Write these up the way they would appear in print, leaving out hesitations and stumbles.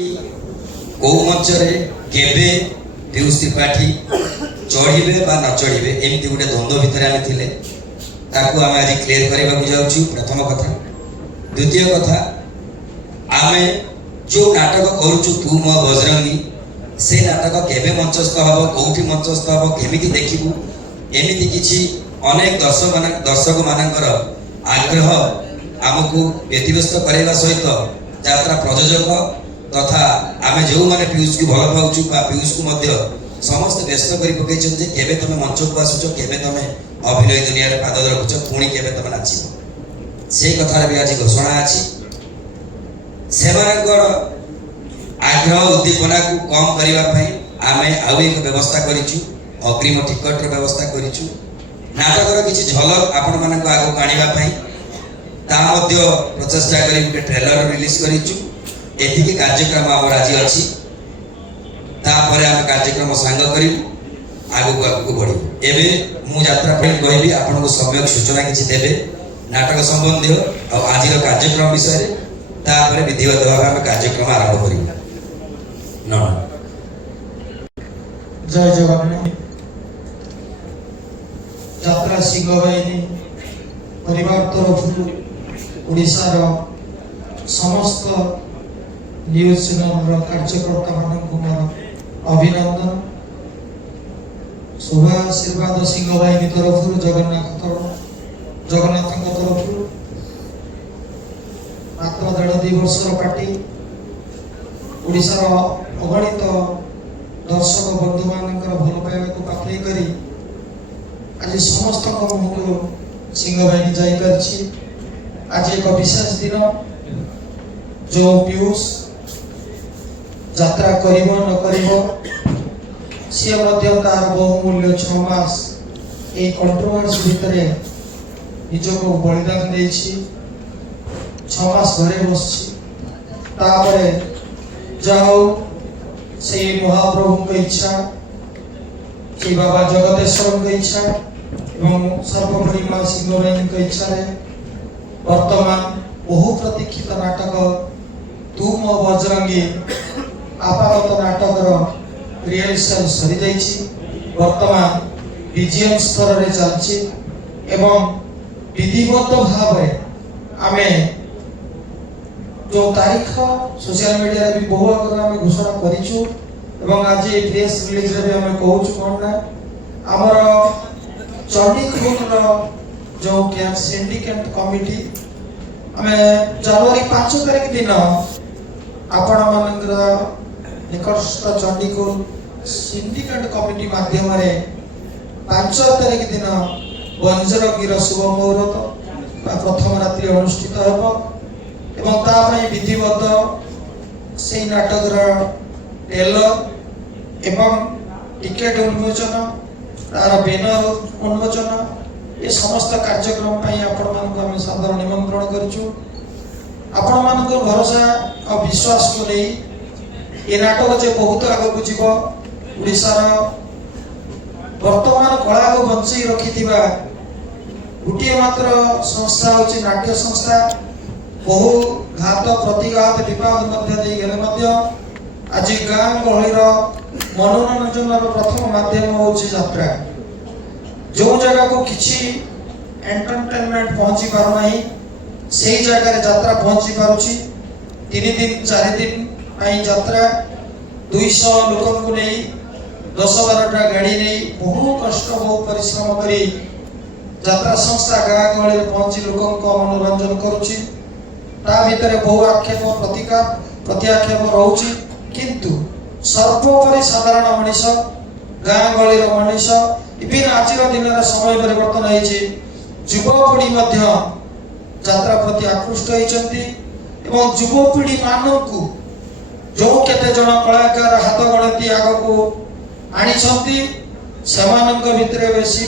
को मंचरे केबे पीयूष त्रिपाठी चढ़िबे बा न चढ़िबे एमती गोटे द्वंद्व भितर आमे थिले ताकू आमे आज क्लियर करबा जाउछु। प्रथम कथा। द्वितीय कथा, आमे जो नाटक करूछु तू मो बजरंगी से नाटक केबे मंचस्थ हबो, कोठी मंचस्थ हबो, केमिति देखिबु, एमिति किछि अनेक दर्शक मानकर आग्रह आमको व्यतिव्यस्त कराइबा सहित यात्रा प्रयोजक तथा आमे जो माने पीयूष को भल पाउछु बा पीयूष को मध्य समस्त व्यस्त करी पकैछन जे केबे तमे मंच को आसुछो, केबे तमे अभिनय दुनिया रे पाद रखुछो, पुणी केबे तमे नाचिबो, से कथा रे आज घोषणा अछि। सेमानकर आग्रह उद्दीपना को कम करिवा पई आमे आउ एक व्यवस्था करिछु, अग्रिम टिकट रे व्यवस्था करिछु। नाटकर किछि झलक आपण मानक आगो कानिबा पई ता मध्य प्रचेष्टा करी एक ट्रेलर रिलीज करिछु। एतिके कार्यक्रम आम आज अच्छी तापर आम कार्यक्रम सांग कर आगू बढ़ू। एवं मु यात्रा कहबी आपन को सम्यक सूचना किसी देवे नाटक संबंधी और आज कार्यक्रम विषय तापर विधिवत भाव आम कार्यक्रम आरंभ करूँ। जय जगन्नाथ। यात्रा सिंह बाहिनी परिवार तरफ ओडिशार समस्त न्यूज चैनल कार्यकर्ता मानक मोर अभिनंदन। शुभ आशीर्वाद सिंह बाहिनी तरफ जगन्नाथ तरफ मात्र 1.5 वर्षर पार्टी ओडिशार अगणित दर्शक बंधु मान भल पाइबा को पाथई करी आज समस्त मुह को सिंह बाहिनी जाई। आज एक विशेष दिन जो पीयूष यात्रा करिबो न करिबो से मध्य तार बहुमूल्य 6 मास ए कंट्रोवर्सी भितरे निजको बलिदान देछि। 6 मास घरे बसछि तापरे जाओ से महाप्रभु की इच्छा, से बाबा जगतेश्वर की इच्छा एवं सर्वोपरि मां सिंह बाहिनी की इच्छा रे वर्तमान बहु प्रतीक्षित नाटक तू मो बजरंगी आपातत नाटक रिहर्सल सरी जाइछि। वर्तमान बीजीएम स्तर रे चलछि एवं विधिवत भाव रे आमे जो तारीख सोशल मीडिया रे भी बहु आगे आमे घोषणा करिछु एवं आज प्रेस रिलीज रे आमे कहूछु कोन ना हमर चंडीखोल रो जो कैंप सिंडिकेट कमिटी आमे जनवरी 5 तारिख दिन आपण मानकर निकटस्थ चंडीखोल सिंडिकेट कमिटी माध्यम रे 5 तारिख दिन वंजरगिर शुभ मुहूर्त प्रथम रात्रि अनुष्ठित होबो एवं ता पई विधिवत से नाटक ट्रेलर एवं टिकेट उन्मोचन तार बैनर उन्मोचन ये समस्त कार्यक्रम पई आपण मानक हम सादर निमंत्रण करछु। आपण मानक भरोसा और विश्वास को नहीं ये नाटक जे बहुत आगे को जीव ओडिशार वर्तमान कला को बंचई रखिथिबा गुटिए मात्र संस्था होची नाट्य संस्था। बहु घात प्रतिघात विवाद मध्य दे गेले मध्य आज गां गहलीर मनोरंजन प्रथम माध्यम होची यात्रा। जो जगह को किछि एंटरटेनमेंट पहुंची पारो नहीं सेही जगह रे यात्रा पहुंची पारुची। 3 दिन 4 दिन आई यात्रा 200 लोक को नहीं 10-12टा गाड़ी नहीं बहु कष्ट बहु परिश्रम करी यात्रा संस्था गां गहली रे पहुंची लोक को मनोरंजन करूची। ता भीतर बहु आक्षेप प्रत्याक्षेप रहउची किंतु सर्वोपरि साधारण मनीष गां गहली रो मनीष इबिन आजिर दिन रे समय परिवर्तन होईची। युवपीढ़ी मध्य यात्रा प्रति आकृष्ट होईचंती एवं युवपीढ़ी मानकू जो केते जण कलाकार हाथ गणती आग को आनी छंती समानक भितरे बेसी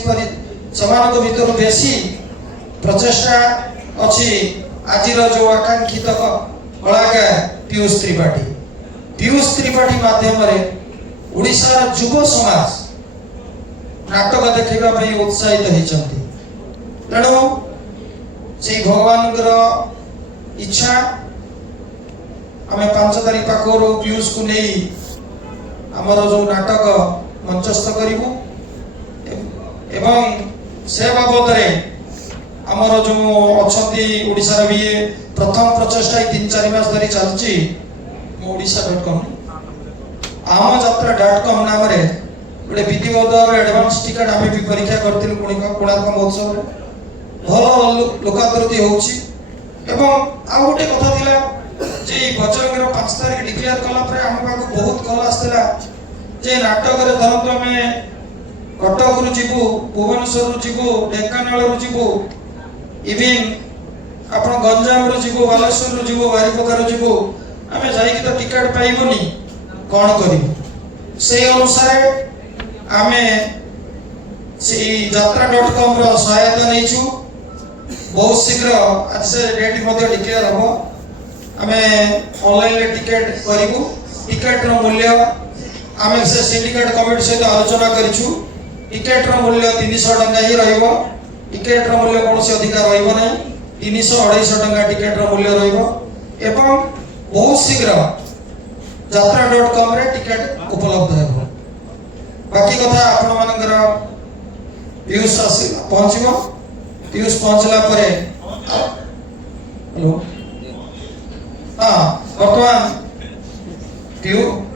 समानक भितर बेसी प्रचेष्टा अछि। आजिर जो आकांक्षित कलाकार पीयूष त्रिपाठी माध्यम रे ओडिशार युव समाज नाटक देखिबा पई उत्साहित होइचंती। तेणु से भगवान इच्छा आमे 5 तारीख पाखर पीयूष को नहीं आमर जो नाटक मंचस्थ करूँ एवं से बाबद आमर जो अच्छा ओडिशार भी प्रथम प्रचेषा 3-4 मास धरी चलती ओडिशा.com आमयात्रा.com नाम गोटे विधिवत भाव एडवांस टिकट आम भी परीक्षा करूँ कोणार्क महोत्सव भल लोकादृति होउछि एवं आ गोटे कथा थिला जे बजरंगर 5 तारीख डिक्लेयर कला पर आम पाक बहुत कल आसला जे नाटक रे धरंतु आमे कटक रु जीवु भुवनेश्वर रु जीवु ढेंकानाल रु जीवु इवन आपण गंजाम रु जीवु बालेश्वर रु जीवु बारिपदा रु जीवु आमे जाई कि तो टिकट पाइबोनी कोन करिवु से अनुसार आमे से यात्रा.com रो सहायता नैछु बहुत शीघ्र आज से डेट मध्ये डिक्लेयर हो आमे ऑनलाइन ले टिकट करिवु टिकट रो मूल्य आमे से सिंडिकेट कमिटी सहित आलोचना करिछु टिकट रो मूल्य 300 टका ही रहइबो टिकट रो मूल्य कोनसे अधिक रहइबो नै 300-250 टका टिकट रो मूल्य रहइबो एवं बहुत शीघ्र यात्रा.com रे टिकट उपलब्ध हेबो बाकी कथा आपण मानकर पीयूष पहुंचबो पीयूष पहुंचला परे हेलो हाँ वर्तमान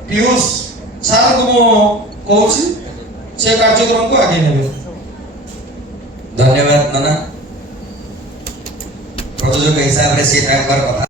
पीयूष सार को मो कहूँ से कार्यक्रम को आगे नेबे धन्यवाद नाना प्रयोजक हिसाब रे से कथा